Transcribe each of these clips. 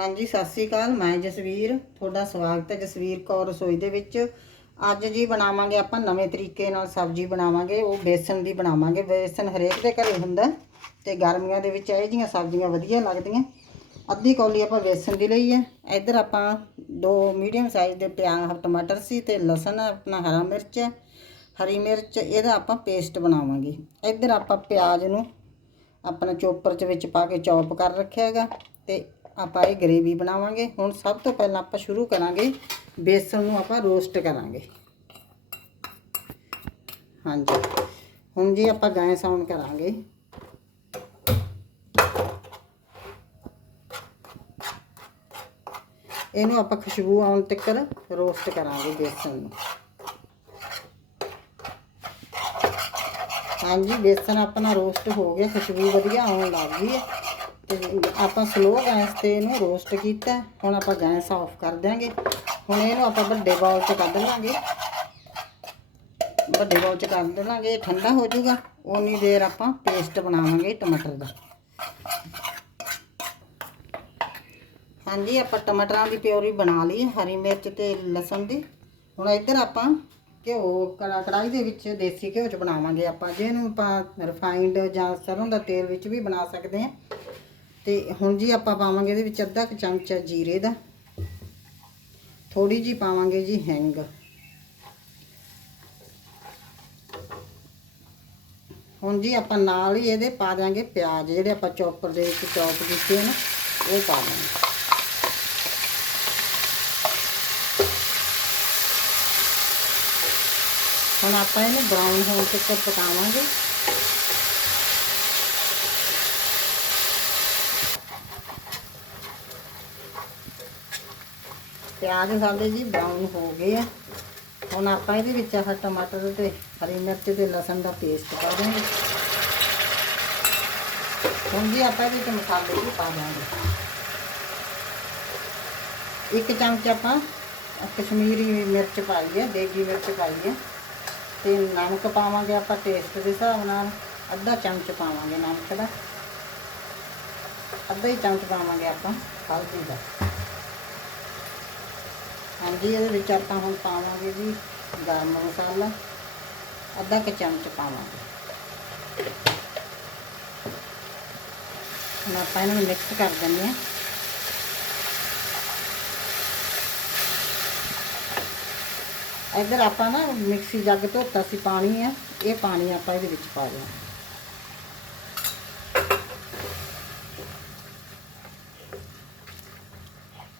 ਹਾਂਜੀ, ਸਤਿ ਸ੍ਰੀ ਅਕਾਲ। ਮੈਂ ਜਸਵੀਰ, ਤੁਹਾਡਾ ਸਵਾਗਤ ਹੈ ਜਸਵੀਰ ਕੌਰ ਰਸੋਈ ਦੇ ਵਿੱਚ। ਅੱਜ ਜੀ ਬਣਾਵਾਂਗੇ ਆਪਾਂ ਨਵੇਂ ਤਰੀਕੇ ਨਾਲ ਸਬਜ਼ੀ ਬਣਾਵਾਂਗੇ, ਉਹ ਬੇਸਨ ਦੀ ਬਣਾਵਾਂਗੇ। ਬੇਸਨ ਹਰੇਕ ਦੇ ਘਰੇ ਹੁੰਦਾ ਤੇ ਗਰਮੀਆਂ ਦੇ ਵਿੱਚ ਇਹ ਜੀਆਂ ਸਬਜ਼ੀਆਂ ਵਧੀਆ ਲੱਗਦੀਆਂ। ਅੱਧੀ ਕੌਲੀ ਆਪਾਂ ਬੇਸਣ ਦੀ ਲਈ ਹੈ। ਇੱਧਰ ਆਪਾਂ ਦੋ ਮੀਡੀਅਮ ਸਾਈਜ਼ ਦੇ ਪਿਆਜ਼ ਟਮਾਟਰ ਸੀ ਤੇ ਲਸਣ, ਆਪਣਾ ਹਰਾ ਮਿਰਚ ਹੈ, ਹਰੀ ਮਿਰਚ, ਇਹਦਾ ਆਪਾਂ ਪੇਸਟ ਬਣਾਵਾਂਗੇ। ਇੱਧਰ ਆਪਾਂ ਪਿਆਜ਼ ਨੂੰ ਆਪਣਾ ਚੋਪਰ ਚ ਵਿੱਚ ਪਾ ਕੇ ਚੌਪ ਕਰ ਰੱਖਿਆ ਹੈਗਾ ਤੇ ਆਪਾਂ ਇਹ ਗਰੇਵੀ ਬਣਾਵਾਂਗੇ। ਹੁਣ ਸਭ ਤੋਂ ਪਹਿਲਾਂ ਆਪਾਂ ਸ਼ੁਰੂ ਕਰਾਂਗੇ, ਬੇਸਣ ਨੂੰ ਆਪਾਂ ਰੋਸਟ ਕਰਾਂਗੇ। ਹਾਂਜੀ। ਹੁਣ ਜੀ ਆਪਾਂ ਗੈਸ ਆਨ ਕਰਾਂਗੇ। ਇਹਨੂੰ ਆਪਾਂ ਖੁਸ਼ਬੂ ਆਉਣ ਤੱਕ ਰੋਸਟ ਕਰਾਂਗੇ ਬੇਸਣ ਨੂੰ। ਹਾਂਜੀ, ਬੇਸਣ ਆਪਣਾ ਰੋਸਟ ਹੋ ਗਿਆ, ਖੁਸ਼ਬੂ ਵਧੀਆ ਆਉਣ ਲੱਗ ਗਈ ਹੈ। ਤੇ ਆਪਾਂ ਸਲੋ ਗੈਸ ਤੇ ਇਹਨੂੰ ਰੋਸਟ ਕੀਤਾ। ਹੁਣ ਆਪਾਂ ਗੈਸ ਆਫ ਕਰ ਦਿਆਂਗੇ। ਹੁਣ ਇਹਨੂੰ ਆਪਾਂ ਵੱਡੇ ਬਾਉਲ 'ਚ ਕੱਢ ਲਾਂਗੇ। ਵੱਡੇ ਬਾਉਲ 'ਚ ਕੱਢ ਲਾਂਗੇ ਠੰਡਾ ਹੋ ਜਾਊਗਾ। ਉਨੀ ਦੇਰ ਆਪਾਂ ਪੇਸਟ ਬਣਾਵਾਂਗੇ ਟਮਾਟਰ ਦਾ। ਹਾਂਜੀ, ਆਪਾਂ ਟਮਾਟਰਾਂ ਦੀ ਪਿਓਰੀ ਬਣਾ ਲਈ, ਹਰੀ ਮਿਰਚ ਤੇ ਲਸਣ ਦੀ। ਹੁਣ ਇੱਧਰ ਆਪਾਂ ਘਿਓ, ਕੜਾ ਕੜਾਈ ਦੇ ਵਿੱਚ ਦੇਸੀ ਘਿਓ ਚ ਬਣਾਵਾਂਗੇ ਆਪਾਂ। ਜਿਹਨੂੰ ਆਪਾਂ ਰਿਫਾਈਨਡ ਜਾਂ ਸਰੋਂ ਦਾ ਤੇਲ ਵਿੱਚ ਵੀ ਬਣਾ ਸਕਦੇ ਹਾਂ। ਤੇ ਹੁਣ ਜੀ ਆਪਾਂ ਪਾਵਾਂਗੇ ਇਹਦੇ ਵਿੱਚ ਅੱਧਾ ਕੁ ਚਮਚਾ ਜੀਰੇ ਦਾ। ਥੋੜੀ ਜੀ ਪਾਵਾਂਗੇ ਜੀ ਹਿੰਗ। ਹੁਣ ਜੀ ਆਪਾਂ ਨਾਲ ਹੀ ਇਹਦੇ ਪਾ ਦਿਆਂਗੇ ਪਿਆਜ਼, ਜਿਹੜੇ ਆਪਾਂ ਚੌਪਰ ਦੇ ਵਿੱਚ ਚੌਪ ਕੀਤੇ ਨਾ, ਉਹ ਪਾ ਦਾਂਗੇ ਹੁਣ ਆਪਾਂ ਇਹਨੂੰ ਬਰਾਊਨ ਹੋਣ ਤੱਕ ਪਕਾਵਾਂਗੇ। ਪਿਆਜ਼ ਸਾਡੇ ਜੀ ਬਰਾਊਨ ਹੋ ਗਏ ਆ। ਹੁਣ ਆਪਾਂ ਇਹਦੇ ਵਿੱਚ ਆਹ ਟਮਾਟਰ ਤੇ ਹਰੀ ਮਿਰਚ ਤੇ ਲਸਣ ਦਾ ਪੇਸਟ ਪਾ ਦਾਂਗੇ। ਹੁਣ ਜੀ ਆਪਾਂ ਇਹਦੇ ਵਿੱਚ ਮਸਾਲੇ ਵੀ ਪਾ ਦਾਂਗੇ। ਇੱਕ ਚਮਚ ਆਪਾਂ ਕਸ਼ਮੀਰੀ ਮਿਰਚ ਪਾਈ ਹੈ, ਦੇਗੀ ਮਿਰਚ ਪਾਈ ਹੈ। ਤੇ ਨਮਕ ਪਾਵਾਂਗੇ ਆਪਾਂ ਟੇਸਟ ਦੇ ਹਿਸਾਬ ਨਾਲ। ਅੱਧਾ ਚਮਚ ਪਾਵਾਂਗੇ ਨਮਕ ਦਾ। ਅੱਧਾ ਹੀ ਚਮਚ ਪਾਵਾਂਗੇ ਆਪਾਂ ਹਲਦੀ ਦਾ। ਹਾਂਜੀ, ਇਹਦੇ ਵਿੱਚ ਆਪਾਂ ਹੁਣ ਪਾਵਾਂਗੇ ਜੀ ਗਰਮ ਮਸਾਲਾ, ਅੱਧਾ ਕੁ ਚਮਚ ਪਾਵਾਂਗੇ। ਹੁਣ ਆਪਾਂ ਇਹਨਾਂ ਨੂੰ ਮਿਕਸ ਕਰ ਦਿੰਦੇ ਹਾਂ। ਇੱਧਰ ਆਪਾਂ ਨਾ ਮਿਕਸੀ ਜੱਗ ਧੋਤਾ ਸੀ, ਪਾਣੀ ਆ, ਇਹ ਪਾਣੀ ਆਪਾਂ ਇਹਦੇ ਵਿੱਚ ਪਾ ਦਿਆਂ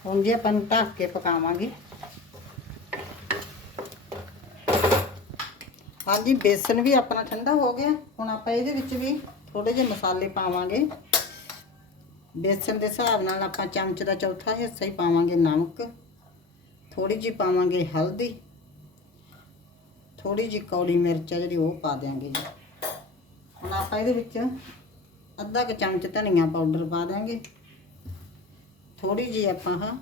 ਹੁਣ ਜੇ ਆਪਾਂ ਨੂੰ ਢੱਕ ਕੇ ਪਕਾਵਾਂਗੇ। ਹਾਂਜੀ, ਬੇਸਨ ਵੀ ਆਪਣਾ ਠੰਡਾ ਹੋ ਗਿਆ। ਹੁਣ ਆਪਾਂ ਇਹਦੇ ਵਿੱਚ ਵੀ ਥੋੜੇ ਜਿਹੇ ਮਸਾਲੇ ਪਾਵਾਂਗੇ। ਬੇਸਨ ਦੇ ਹਿਸਾਬ ਨਾਲ ਆਪਾਂ ਚਮਚ ਦਾ ਚੌਥਾ ਹਿੱਸਾ ਹੀ ਪਾਵਾਂਗੇ ਨਮਕ। ਥੋੜੀ ਜਿਹੀ ਪਾਵਾਂਗੇ ਹਲਦੀ। ਥੋੜੀ ਜਿਹੀ ਕੌੜੀ ਮਿਰਚ ਆ ਜਿਹੜੀ ਉਹ ਪਾ ਦਿਆਂਗੇ ਜੀ। ਹੁਣ ਆਪਾਂ ਇਹਦੇ ਵਿੱਚ ਅੱਧਾ ਕੁ ਚਮਚ ਧਨੀਆ ਪਾਊਡਰ ਪਾ ਦਿਆਂਗੇ। ਥੋੜੀ ਜਿਹੀ ਆਪਾਂ ਹਾਂ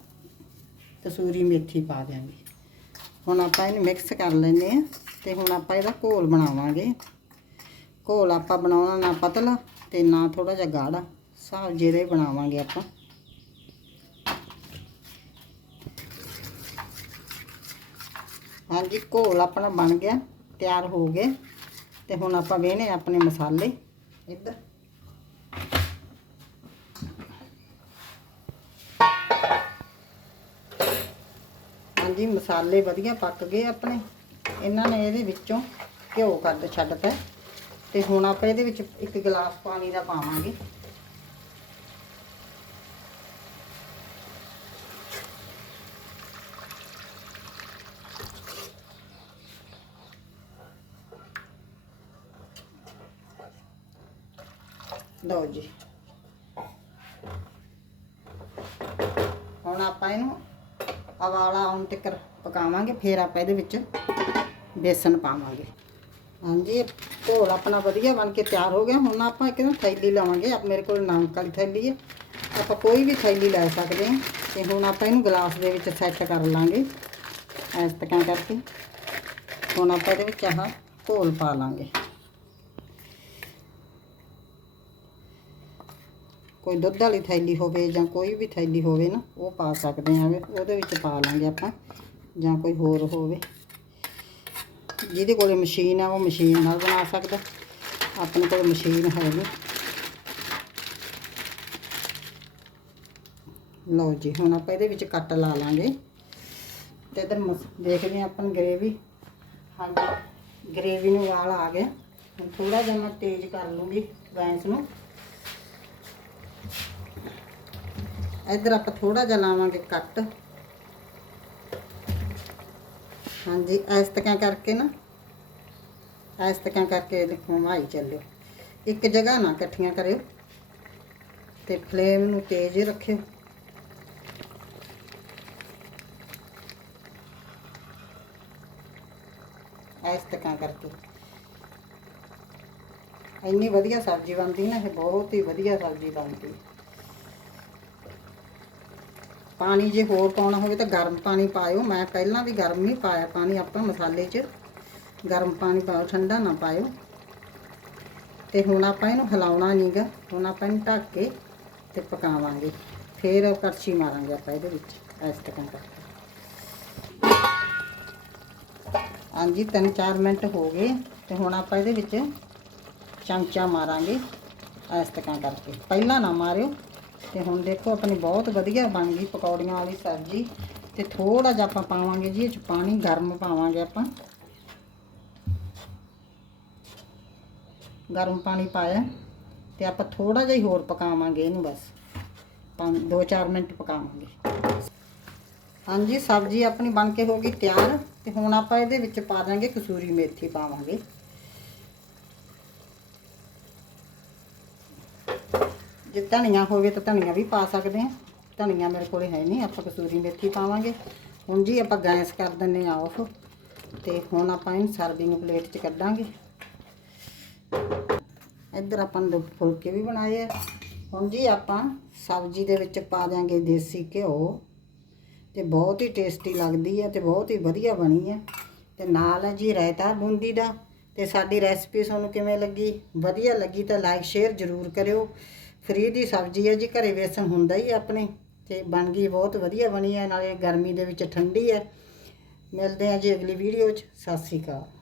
ਕਸੂਰੀ ਮੇਥੀ ਪਾ ਦਿਆਂਗੇ। ਹੁਣ ਆਪਾਂ ਇਹਨੂੰ ਮਿਕਸ ਕਰ ਲੈਂਦੇ ਆ ਤੇ ਹੁਣ ਆਪਾਂ ਇਹਦਾ ਘੋਲ ਬਣਾਵਾਂਗੇ। ਘੋਲ ਆਪਾਂ ਬਣਾਉਣਾ ਨਾ ਪਤਲਾ ਤੇ ਨਾ ਥੋੜਾ ਜਿਹਾ ਗਾੜਾ। ਸਾਬ ਜਿਹੜੇ ਬਣਾਵਾਂਗੇ ਆਪਾਂ। ਹਾਂਜੀ, ਘੋਲ ਆਪਣਾ ਬਣ ਗਿਆ, ਤਿਆਰ ਹੋ ਗਏ। ਤੇ ਹੁਣ ਆਪਾਂ ਵੇਹਨੇ ਆਪਣੇ ਮਸਾਲੇ। ਇੱਧਰ। ਹਾਂਜੀ, ਮਸਾਲੇ ਵਧੀਆ ਪੱਕ ਗਏ ਆਪਣੇ। ਇਹਨਾਂ ਨੇ ਇਹਦੇ ਵਿੱਚੋਂ ਘਿਓ ਕੱਢ ਛੱਡਤਾ ਤੇ ਹੁਣ ਆਪਾਂ ਇਹਦੇ ਵਿੱਚ ਇੱਕ ਗਲਾਸ ਪਾਣੀ ਦਾ ਪਾਵਾਂਗੇ। ਲਓ ਜੀ। ਹੁਣ ਆਪਾਂ ਇਹਨੂੰ ਅਵਾਲਾ ਆਉਣ ਤੱਕ ਪਕਾਵਾਂਗੇ, ਫਿਰ ਆਪਾਂ ਇਹਦੇ ਵਿੱਚ ਬੇਸਨ ਪਾਵਾਂਗੇ। ਹਾਂਜੀ ਇਹ ਘੋਲ ਆਪਣਾ ਵਧੀਆ ਬਣ ਕੇ ਤਿਆਰ ਹੋ ਗਿਆ। ਹੁਣ ਆਪਾਂ ਇੱਕ ਨਾ ਥੈਲੀ ਲਵਾਂਗੇ। ਆਪ ਮੇਰੇ ਕੋਲ ਨਮਕ ਵਾਲੀ ਥੈਲੀ ਹੈ। ਆਪਾਂ ਕੋਈ ਵੀ ਥੈਲੀ ਲੈ ਸਕਦੇ ਹਾਂ। ਤੇ ਹੁਣ ਆਪਾਂ ਇਹਨੂੰ ਗਲਾਸ ਦੇ ਵਿੱਚ ਸੈੱਟ ਕਰ ਲਾਂਗੇ। ਇਸ ਤਰ੍ਹਾਂ ਕਰਕੇ। ਹੁਣ ਆਪਾਂ ਇਹਦੇ ਵਿੱਚ ਆਹ ਘੋਲ ਪਾ ਲਾਂਗੇ। ਕੋਈ ਦੁੱਧ ਵਾਲੀ ਥੈਲੀ ਹੋਵੇ ਜਾਂ ਕੋਈ ਵੀ ਥੈਲੀ ਹੋਵੇ ਨਾ, ਉਹ ਪਾ ਸਕਦੇ ਹਾਂ ਉਹਦੇ ਵਿੱਚ ਪਾ ਲਾਂਗੇ ਆਪਾਂ, ਜਾਂ ਕੋਈ ਹੋਰ ਹੋਵੇ। ਜਿਹਦੇ ਕੋਲੇ ਮਸ਼ੀਨ ਆ, ਉਹ ਮਸ਼ੀਨ ਨਾਲ ਬਣਾ ਸਕਦਾ। ਆਪਣੇ ਕੋਲ ਮਸ਼ੀਨ ਹੈ ਨਹੀਂ ਲਓ ਜੀ, ਹੁਣ ਆਪਾਂ ਇਹਦੇ ਵਿੱਚ ਕੱਟ ਲਾ ਲਾਂਗੇ। ਤੇ ਇਧਰ ਦੇਖਦੇ ਹਾਂ ਆਪਾਂ ਗ੍ਰੇਵੀ। ਹਾਂਜੀ, ਗ੍ਰੇਵੀ ਨੂੰ ਵਾਲ ਆ ਗਿਆ। ਹੁਣ ਥੋੜਾ ਜਿਹਾ ਮੈਂ ਤੇਜ਼ ਕਰ ਲੂੰਗੀ ਗੈਸ ਨੂੰ। ਇੱਧਰ ਆਪਾਂ ਥੋੜਾ ਜਿਹਾ ਲਾਵਾਂਗੇ ਕੱਟ। ਹਾਂਜੀ ਇਸ ਤਰ੍ਹਾਂ ਕਰਕੇ ਨਾ ਇਸ ਤਰ੍ਹਾਂ ਕਰਕੇ ਦੇਖੋ ਮਾਈ ਚੱਲਿਓ। ਇੱਕ ਜਗ੍ਹਾ ਨਾ ਇਕੱਠੀਆਂ ਕਰਿਓ ਤੇ ਫਲੇਮ ਨੂੰ ਤੇਜ਼ ਰੱਖਿਓ। ਇਸ ਤਰ੍ਹਾਂ ਕਰਕੇ। ਇੰਨੀ ਵਧੀਆ ਸਬਜ਼ੀ ਬਣਦੀ ਨਾ, ਇਹ ਬਹੁਤ ਹੀ ਵਧੀਆ ਸਬਜ਼ੀ ਬਣਦੀ। ਪਾਣੀ ਜੇ ਹੋਰ ਪਾਉਣਾ ਹੋਵੇ ਤਾਂ ਗਰਮ ਪਾਣੀ ਪਾਇਓ। ਮੈਂ ਪਹਿਲਾਂ ਵੀ ਗਰਮ ਨਹੀਂ ਪਾਇਆ ਪਾਣੀ, ਆਪਾਂ ਮਸਾਲੇ 'ਚ ਗਰਮ ਪਾਣੀ ਪਾਓ, ਠੰਡਾ ਨਾ ਪਾਇਓ। ਤੇ ਹੁਣ ਆਪਾਂ ਇਹਨੂੰ ਹਿਲਾਉਣਾ ਨਹੀਂਗਾ ਹੁਣ ਆਪਾਂ ਇਹਨੂੰ ਢੱਕ ਕੇ ਤੇ ਪਕਾਵਾਂਗੇ। ਫੇਰ ਕੜਛੀ ਮਾਰਾਂਗੇ ਆਪਾਂ ਇਹਦੇ ਵਿੱਚ, ਇਸ ਤਰ੍ਹਾਂ ਕਰਕੇ। ਹਾਂਜੀ 3-4 ਮਿੰਟ ਹੋ ਗਏ ਤੇ ਹੁਣ ਆਪਾਂ ਇਹਦੇ ਵਿੱਚ ਚਮਚਾ ਮਾਰਾਂਗੇ, ਇਸ ਤਰ੍ਹਾਂ ਕਰਕੇ। ਪਹਿਲਾਂ ਨਾ ਮਾਰਿਓ। ਤੇ ਹੁਣ ਦੇਖੋ ਆਪਣੀ ਬਹੁਤ ਵਧੀਆ ਬਣ ਗਈ ਪਕੌੜੀਆਂ ਵਾਲੀ ਸਬਜ਼ੀ। ਤੇ ਥੋੜਾ ਜਿਹਾ ਆਪਾਂ ਪਾਵਾਂਗੇ ਜੀ, ਇਹ ਚ ਪਾਣੀ ਗਰਮ ਪਾਵਾਂਗੇ ਆਪਾਂ। ਗਰਮ ਪਾਣੀ ਪਾਇਆ ਤੇ ਆਪਾਂ ਥੋੜਾ ਜਿਹਾ ਹੀ ਹੋਰ ਪਕਾਵਾਂਗੇ ਇਹਨੂੰ ਬਸ। 2-4 ਮਿੰਟ ਪਕਾਵਾਂਗੇ। ਹਾਂਜੀ, ਸਬਜ਼ੀ ਆਪਣੀ ਬਣ ਕੇ ਹੋ ਗਈ ਤਿਆਰ। ਤੇ ਹੁਣ ਆਪਾਂ ਇਹਦੇ ਵਿੱਚ ਪਾ ਦਾਂਗੇ ਕਸੂਰੀ ਮੇਥੀ ਪਾਵਾਂਗੇ। ਜੇ ਧਨੀਆ ਹੋਵੇ ਤਾਂ ਧਨੀਆ ਵੀ ਪਾ ਸਕਦੇ ਹਾਂ। ਧਨੀਆ ਮੇਰੇ ਕੋਲੇ ਹੈ ਨਹੀਂ, ਆਪਾਂ ਕਸੂਰੀ ਮੇਥੀ ਪਾਵਾਂਗੇ। ਹੁਣ ਜੀ ਆਪਾਂ ਗੈਸ ਕਰ ਦਿੰਨੇ ਆ ਆਫ ਤੇ ਹੁਣ ਆਪਾਂ ਇਹਨੂੰ ਸਰਵਿੰਗ ਪਲੇਟ 'ਚ ਕੱਢਾਂਗੇ। ਇੱਧਰ ਆਪਾਂ ਨੇ ਦੋ ਫੁਲਕੇ ਵੀ ਬਣਾਏ ਆ। ਹੁਣ ਜੀ ਆਪਾਂ ਸਬਜ਼ੀ ਦੇ ਵਿੱਚ ਪਾ ਦਿਆਂਗੇ ਦੇਸੀ ਘਿਓ। ਤੇ ਬਹੁਤ ਹੀ ਟੇਸਟੀ ਲੱਗਦੀ ਹੈ ਤੇ ਬਹੁਤ ਹੀ ਵਧੀਆ ਬਣੀ ਹੈ ਤੇ ਨਾਲ ਹੈ ਜੀ ਰਾਇਤਾ ਬੂੰਦੀ ਦਾ। ਤੇ ਸਾਡੀ ਰੈਸਪੀ ਤੁਹਾਨੂੰ ਕਿਵੇਂ ਲੱਗੀ? ਵਧੀਆ ਲੱਗੀ ਤਾਂ ਲਾਈਕ ਸ਼ੇਅਰ ਜ਼ਰੂਰ ਕਰਿਓ। ਫਰੀ ਦੀ ਸਬਜ਼ੀ ਹੈ ਜੀ, ਘਰੇ ਵੇਸਣ ਹੁੰਦਾ ਹੀ ਹੈ ਆਪਣੇ, ਤੇ ਬਣ ਗਈ ਬਹੁਤ ਵਧੀਆ ਬਣੀ ਹੈ, ਨਾਲੇ ਗਰਮੀ ਦੇ ਵਿੱਚ ਠੰਡੀ ਹੈ। ਮਿਲਦੇ ਹਾਂ ਜੀ ਅਗਲੀ ਵੀਡੀਓ 'ਚ, ਸਤਿ ਸ਼੍ਰੀ ਅਕਾਲ।